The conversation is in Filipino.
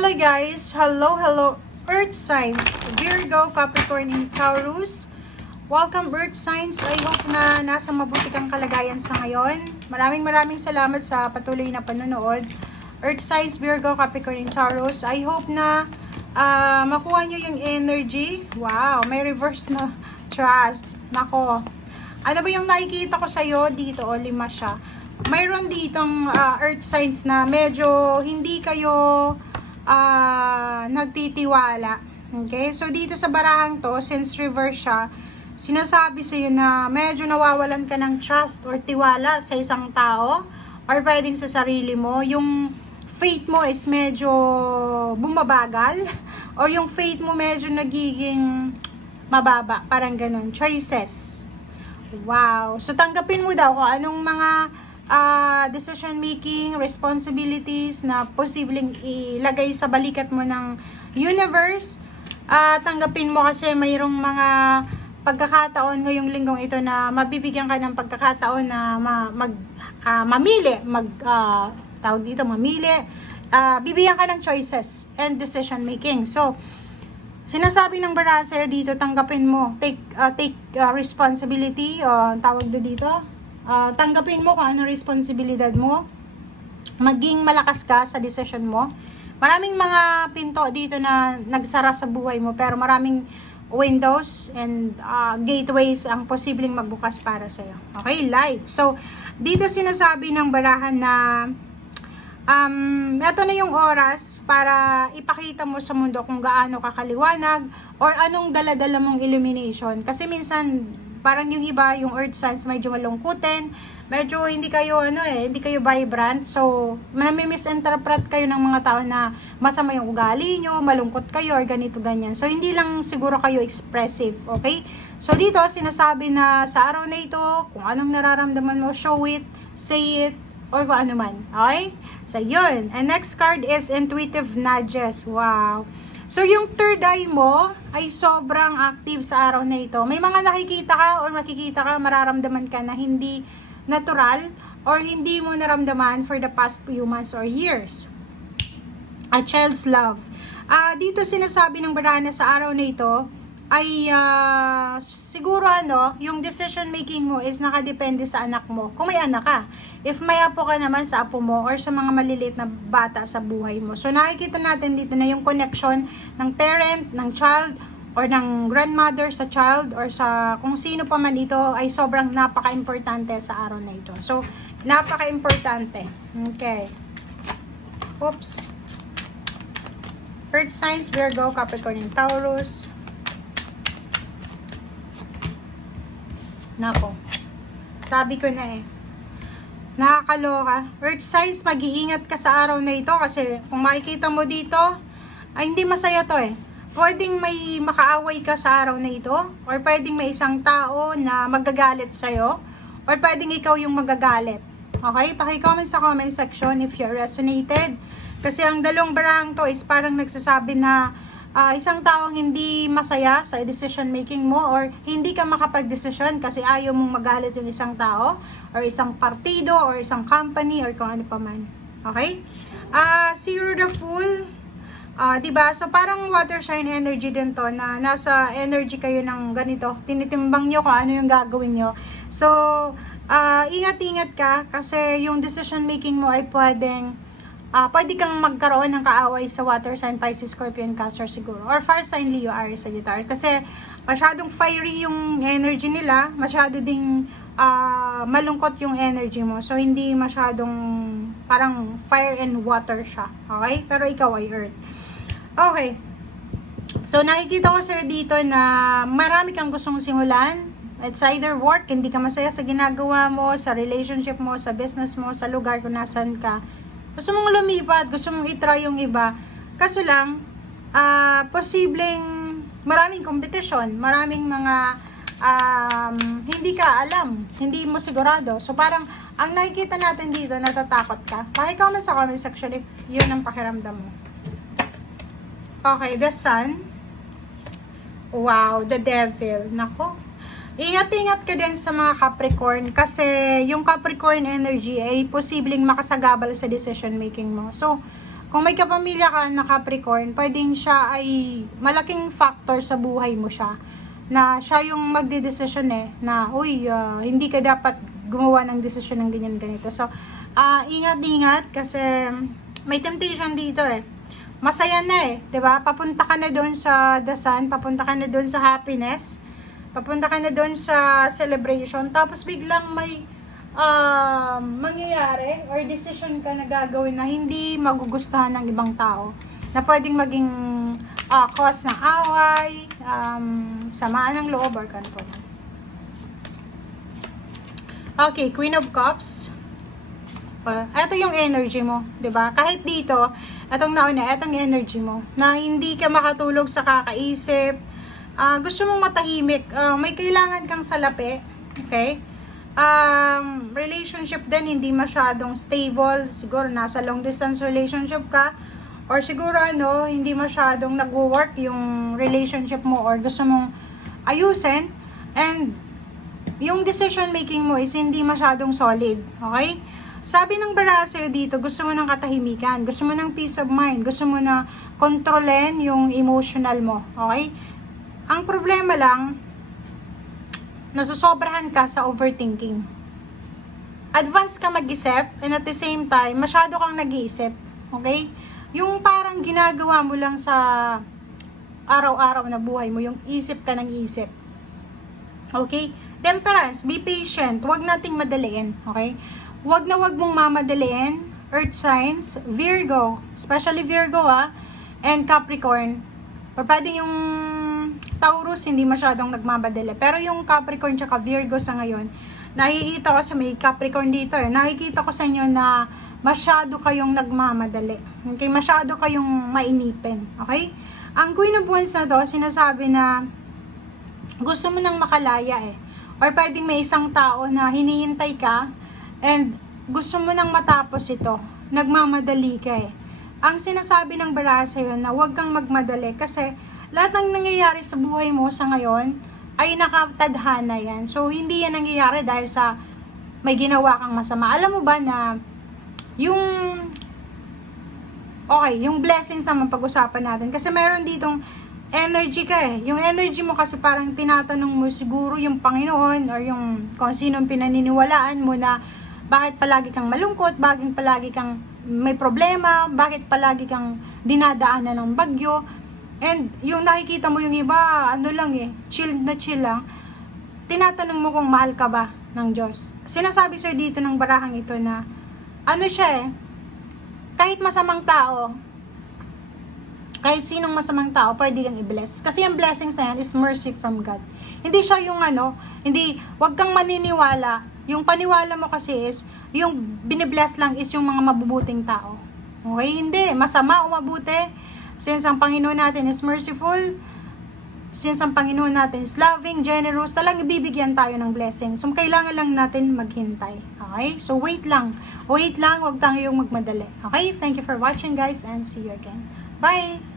Hello guys! Hello Earth signs, Virgo, Capricorn, and Taurus. Welcome Earth signs. I hope na nasa mabuti kang kalagayan sa ngayon. Maraming salamat sa patuloy na panonood. Earth signs, Virgo, Capricorn, and Taurus. I hope na makuha nyo yung energy. Wow, may reverse na trust. Nako. Ano ba yung nakikita ko sa'yo dito? O, 5 siya. Mayroon ditong earth signs na medyo hindi kayo nagtitiwala. Okay? So, dito sa barahang to, since reverse siya, sinasabi sa'yo na medyo nawawalan ka ng trust or tiwala sa isang tao or pwedeng sa sarili mo. Yung faith mo is medyo bumabagal or yung faith mo medyo nagiging mababa. Parang ganun. Choices. Wow. So, tanggapin mo daw kung anong mga decision making, responsibilities na posibleng ilagay sa balikat mo ng universe. Tanggapin mo kasi mayroong mga pagkakataon ngayong linggong ito na mabibigyan ka ng pagkakataon na mamili, bibigyan ka ng choices and decision making. So, sinasabi ng baraha sa'yo dito, tanggapin mo, take responsibility, tawag dito, tanggapin mo kung anong responsibilidad mo, maging malakas ka sa decision mo. Maraming mga pinto dito na nagsara sa buhay mo, pero maraming windows and gateways ang posibleng magbukas para sa'yo. Okay, light. So, dito sinasabi ng barahan na ito na yung oras para ipakita mo sa mundo kung gaano kakaliwanag or anong dala-dala mong illumination. Kasi minsan, parang yung iba, yung earth signs, medyo malungkutin, medyo hindi kayo, hindi kayo vibrant. So, nami-misinterpret kayo ng mga tao na masama yung ugali nyo, malungkot kayo, or ganito, ganyan. So, hindi lang siguro kayo expressive, okay? So, dito, sinasabi na sa araw na ito, kung anong nararamdaman mo, show it, say it, or kung ano man, okay? So, yun. And next card is intuitive nudges. Wow. So, yung third eye mo ay sobrang active sa araw na ito. May mga nakikita ka or makikita ka, mararamdaman ka na hindi natural or hindi mo naramdaman for the past few months or years. A child's love. Dito sinasabi ng baraha na sa araw na ito ay siguro yung decision making mo is nakadepende sa anak mo. Kung may anak ka. If may apo ka naman sa apo mo or sa mga maliliit na bata sa buhay mo. So nakikita natin dito na yung connection ng parent, ng child, or ng grandmother sa child, or sa kung sino pa man ito ay sobrang napaka-importante sa araw na ito. So, napaka-importante. Okay. Oops. Earth signs, Virgo, Capricorn, and Taurus. Nako. Sabi ko na nakakaloka. Earth signs, mag-iingat ka sa araw na ito kasi kung makikita mo dito, ay hindi masaya to Pwedeng may makaaway ka sa araw na ito, or pwedeng may isang tao na magagalit sa'yo, or pwedeng ikaw yung magagalit. Okay? Paki-comment sa comment section if you resonated. Kasi ang dalawang barang to is parang nagsasabi na isang taong hindi masaya sa decision making mo or hindi ka makapag-desisyon kasi ayaw mong magalit yung isang tao or isang partido or isang company or kung ano pa man. Okay? Zero the Fool. Diba? So, parang water sign energy din to na nasa energy kayo ng ganito. Tinitimbang nyo kung ano yung gagawin nyo. So, ingat-ingat ka kasi yung decision making mo ay pwede kang magkaroon ng kaaway sa water sign, Pisces, Scorpion, Cancer siguro. Or fire sign, Leo, Aries, Sagittarius. Kasi masyadong fiery yung energy nila. Masyado ding malungkot yung energy mo. So, hindi masyadong parang fire and water siya. Okay? Pero ikaw ay earth. Okay. So, nakikita ko sa'yo dito na marami kang gustong simulan. It's either work, hindi ka masaya sa ginagawa mo, sa relationship mo, sa business mo, sa lugar kung nasan ka. Gusto mong lumipat, gusto mong itry yung iba. Kaso lang, posibleng maraming competition, maraming mga hindi ka alam, hindi mo sigurado. So parang, ang nakikita natin dito, natatakot ka. Paki-comment sa comment section if yun ang pakiramdam mo. Okay, the Sun. Wow, the Devil. Nako. Ingat-ingat ka din sa mga Capricorn kasi yung Capricorn energy ay posibleng makasagabal sa decision making mo. So, kung may kapamilya ka na Capricorn, pwedeng siya ay malaking factor sa buhay mo siya. Na siya yung magdedesisyon na, uy, hindi ka dapat gumawa ng desisyon ng ganyan-ganito. So, ingat-ingat kasi may temptation dito Masaya na 'di ba? Papunta ka na doon sa the sun, papunta ka na doon sa happiness, papunta ka na doon sa celebration, tapos biglang may mangyayari or decision ka na gagawin na hindi magugustuhan ng ibang tao, na pwedeng maging cause ng away, samaan ng loob or kanto. Okay, Queen of Cups. Ito yung energy mo, 'di ba? Kahit dito, etong nauna, etong energy mo na hindi ka makatulog sa kakaisip. Gusto mong matahimik, may kailangan kang salapi, okay? Relationship din hindi masyadong stable, siguro nasa long distance relationship ka, or siguro hindi masyadong nagwo-work yung relationship mo, or gusto mong ayusin, and yung decision making mo is hindi masyadong solid, okay? Sabi ng baraha sa'yo dito, gusto mo ng katahimikan, gusto mo ng peace of mind, gusto mo na kontrolin yung emotional mo, okay? Ang problema lang, nasusobrahan ka sa overthinking. Advance ka mag-isip, and at the same time, masyado kang nag-iisip, okay? Yung parang ginagawa mo lang sa araw-araw na buhay mo, yung isip ka ng isip, okay? Temperance, be patient, huwag nating madaliin, okay? Huwag na huwag mong mamadaliin. Earth signs, Virgo, especially Virgo and Capricorn. O pwedeng yung Taurus hindi masyadong nagmamadali. Pero yung Capricorn tsaka Virgo sa ngayon, nakikita ko sa may Capricorn dito nakikita ko sa inyo na masyado kayong nagmamadali. Okay, masyado kayong mainipin. Okay? Ang Queen of Wands na to, sinasabi na gusto mo nang makalaya Or pwedeng may isang tao na hinihintay ka, and gusto mo nang matapos ito, nagmamadali ka Ang sinasabi ng baraha sa'yo na huwag kang magmadali kasi lahat ng nangyayari sa buhay mo sa ngayon ay nakatadhana yan. So, hindi yan nangyayari dahil sa may ginawa kang masama. Alam mo ba na yung blessings naman pag-usapan natin. Kasi meron ditong energy ka Yung energy mo kasi parang tinatanong mo siguro yung Panginoon or yung kung sinong pinaniniwalaan mo na bakit palagi kang malungkot, bakit palagi kang may problema, bakit palagi kang dinadaanan ng bagyo. And yung nakikita mo yung iba, chill na chill lang. Tinatanong mo kung mahal ka ba ng Diyos. Sinasabi sir dito ng barahang ito na, siya kahit masamang tao, kahit sinong masamang tao, pwede kang i-bless. Kasi yung blessings na yan is mercy from God. Hindi siya yung wag kang maniniwala. Yung paniwala mo kasi is, yung binibless lang is yung mga mabubuting tao. Okay? Hindi. Masama o mabuti. Since ang Panginoon natin is merciful, since ang Panginoon natin is loving, generous, talagang ibibigyan tayo ng blessing. So, kailangan lang natin maghintay. Okay? So, wait lang. Wait lang, wag tayong magmadali. Okay? Thank you for watching guys and see you again. Bye!